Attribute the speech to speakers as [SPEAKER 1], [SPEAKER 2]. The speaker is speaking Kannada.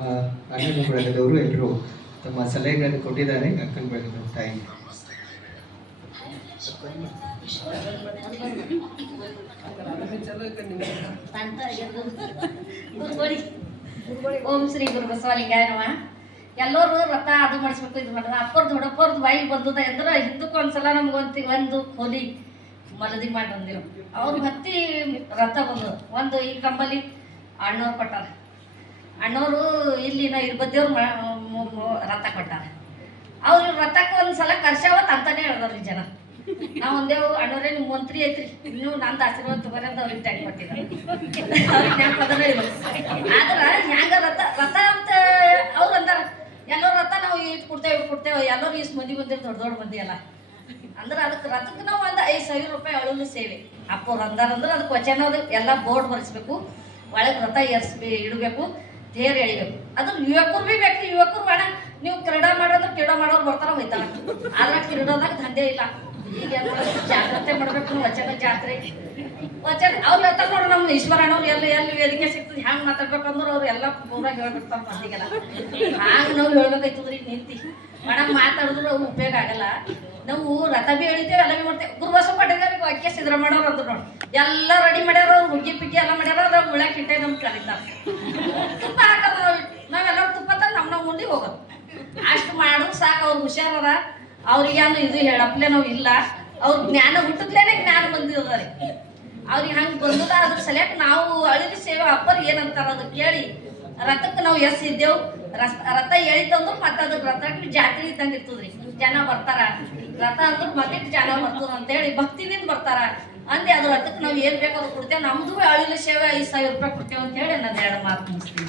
[SPEAKER 1] ನಮ್ಮ ಅಣ್ಣನ ಬಳಗದವರು ಎಲ್ಲರೂ ತಮ್ಮ ಸಲಹೆಗಳನ್ನು ಕೊಟ್ಟಿದ್ದಾರೆ, ಅಕ್ಕನ ಬಳಗದ ತಾಯಿ
[SPEAKER 2] ಓಂ ಶ್ರೀ ಗುರು ಬಸವಲಿಂಗಾಯ ನಮ. ಎಲ್ಲರೂ ರಥ ಅದು ಮಾಡಿಸ್ಬೇಕು, ಇದು ಮಾಡಿದ್ರೆ ಅಪ್ಪರ್ದು ದೊಡ್ಡಪ್ಪರ್ದು ಬಾಯಿಗೆ ಬಂದದ ಅಂದ್ರೆ ಹಿಂದಕ್ಕೆ ಒಂದ್ಸಲ ನಮ್ಗೊಂದು ಒಂದು ಹೋಲಿ ಮಲದಿ ಮಾಡಿ ಬಂದಿರು. ಅವ್ರು ಹತ್ತಿ ರಥ ಬಂದು ಒಂದು ಈ ಕಂಬಲಿ ಅಣ್ಣವ್ರು ಕೊಟ್ಟಾರ. ಅಣ್ಣವರು ಇಲ್ಲಿನ ಇರ್ಬದ್ದೇವ್ರು ರಥ ಕೊಟ್ಟಾರ. ಅವ್ರು ರಥಕ್ಕೆ ಒಂದ್ಸಲ ಕರ್ಸ್ಯಾವತ್ ಅಂತಾನೆ ಹೇಳ್ದವ್ರಿ ಜನ. ನಾವು ಒಂದೇವು ಅಣ್ಣವ್ರೇ ನಿಮ್ಮ ಮಂತ್ರಿ ಐತ್ರಿ. ನೀವು ನಂದು ಆಶೀರ್ವಾದ ತಗೋರಿ ಅಂತ ಅವ್ರಿಗೆ ಟ್ಯಾಗ್ ಅವ್ರಿಗೆ ಆದ್ರ ಹ್ಯಾಂಗ ರಥ ರಥ ಅಂತ ಅವ್ರು ಅಂದಾರ. ಎಲ್ಲರೂ ರಥ ನಾವು ಇಟ್ ಕೊಡ್ತೇವೆ ಇಟ್ ಕೊಡ್ತೇವೆ. ಎಲ್ಲರೂ ಇಷ್ಟು ಮಂದಿ ಬಂದಿರು ದೊಡ್ಡ ದೊಡ್ಡ ಮಂದಿ ಎಲ್ಲ. ಅಂದ್ರೆ ಅದಕ್ಕೆ ರಥಕ್ಕೆ ನಾವು ಒಂದು ಐದು ಸಾವಿರ ರೂಪಾಯಿ ಅಳುನು ಸೇವೆ. ಅಪ್ಪವ್ರು ಅಂದಾರ ಅಂದ್ರೆ ಅದಕ್ಕೆ ವಚನ ಎಲ್ಲಾ ಬೋರ್ಡ್ ಬರೆಸ್ಬೇಕು. ಒಳಗೆ ರಥ ಏರ್ಸ್ಬಿ ಇಡಬೇಕು. ತೇರು ಎಳಿಬೇಕು ಅದು ಯುವಕರು ಬಿ ಬೇಕು ಯುವಕರು ಬೇಡ. ನೀವು ಕ್ರೀಡಾ ಮಾಡೋದ್ರೆ ಕ್ರೀಡಾ ಮಾಡೋರು ಬರ್ತಾರ ಹೋಯ್ತಾರ. ಆದ್ರೆ ಕ್ರೀಡಾದಾಗ ದಂಧೆ ಇಲ್ಲ. ಈಗ? ಜಾಗ್ರತೆ ಮಾಡ್ಬೇಕು, ವಚನ ಜಾತ್ರೆ. ವಚನ ಅವ್ರು ಹೇಳ್ತಾರ ನೋಡ್ರಿ, ನಮ್ಮ ಈಶ್ವರಣ್ಣವ್ರು ಎಲ್ಲಿ ಎಲ್ಲಿ ವೇದಿಕೆ ಸಿಗ್ತದೆ, ಹ್ಯಾಂಗ್ ಮಾತಾಡ್ಬೇಕಂದ್ರೆ ಅವ್ರು ಎಲ್ಲ ಪೂರ ಹೇಳ್ಬಿಡ್ತಾರ ಮಂದಿಗೆಲ್ಲ ಹಾಂಗ್ ನಾವು ಹೇಳ್ಬೇಕಾಯ್ತದ್ರಿ ನಿಂತಿ. ಮೇಡಮ್ ಮಾತಾಡಿದ್ರು ಅವು ಉಪಯೋಗ ಆಗಲ್ಲ. ನಾವು ರಥ ಬಿ ಎಳಿತೇವೆ, ಎಲ್ಲ ಬಿ ಮಾಡ್ತೇವೆ. ಗುರುವಾಸ ಪಟೇಲ್ ವಾಕ್ಯ ಸಿದ್ದರಾಮಯ್ಯವ್ರು ಅಂದ್ರು ನೋಡಿ ಎಲ್ಲ ರೆಡಿ ಮಾಡ್ಯಾರ, ಅವ್ರು ಹುಗ್ಗಿ ಪಿಗ್ಗಿ ಎಲ್ಲ ಮಾಡ್ಯಾರ. ಅದ್ರ ಉಳ್ಳಾಕ್ ಇಟ್ಟೆ ನಮ್ಗೆ ಕರೀತಾರೆ ತುಪ್ಪ ಹಾಕದ ನಾವೆಲ್ಲ ತುಪ್ಪ ತಂದು ನಮ್ಮ ನಾವು ಉಂಡಿ ಹೋಗೋದು. ಅಷ್ಟು ಮಾಡೋದು ಸಾಕು ಅವ್ರು ಹುಷಾರದ ಅವ್ರಿಗೇನು ಇದು ಹೇಳಪ್ಲೆ ನಾವು ಇಲ್ಲ. ಅವ್ರ ಜ್ಞಾನ ಹುಟ್ಟದ್ಲೇನೆ ಜ್ಞಾನ ಬಂದಿದ್ದಾರೆ ಅವ್ರಿಗೆ ಹಂಗೆ ಬಂದದ, ಅದ್ರ ಸಲಕ್ಕೆ ನಾವು ಅಳಿದ ಸೇವೆ ಅಪ್ಪರ್ ಏನಂತಾರ ಅದು ಕೇಳಿ ರಥಕ್ಕೆ ನಾವು ಎಸ್ ಇದ್ದೇವು. ರಸ್- ರಥ ಎಳಿತಂದ್ರು ಮತ್ತೆ ಅದ್ರ ರಥಕ್ಕೆ ಜಾತ್ರೆ ಇದ್ದಂಗೆ ಇರ್ತದ್ರಿ ಜನ ಬರ್ತಾರ. ರಥ ಅಂದ್ರೆ ಮತ್ತೆ ಜನ ಬರ್ತದ ಅಂತೇಳಿ ಭಕ್ತಿನಿಂದ ಬರ್ತಾರ. ಅಂದೆ ಅದು ಅದಕ್ಕೆ ನಾವು ಏನ್ ಬೇಕಾದ್ರೂ ಕೊಡ್ತೇವೆ. ನಮ್ದು ಅಳಿಲು ಸೇವೆ ಐದು ಸಾವಿರ ರೂಪಾಯಿ ಕೊಡ್ತೇವೆ ಅಂತ ಹೇಳಿ ನಾನು ಎರಡು ಮಾತು ಮುಗಿಸ್ತೀನಿ.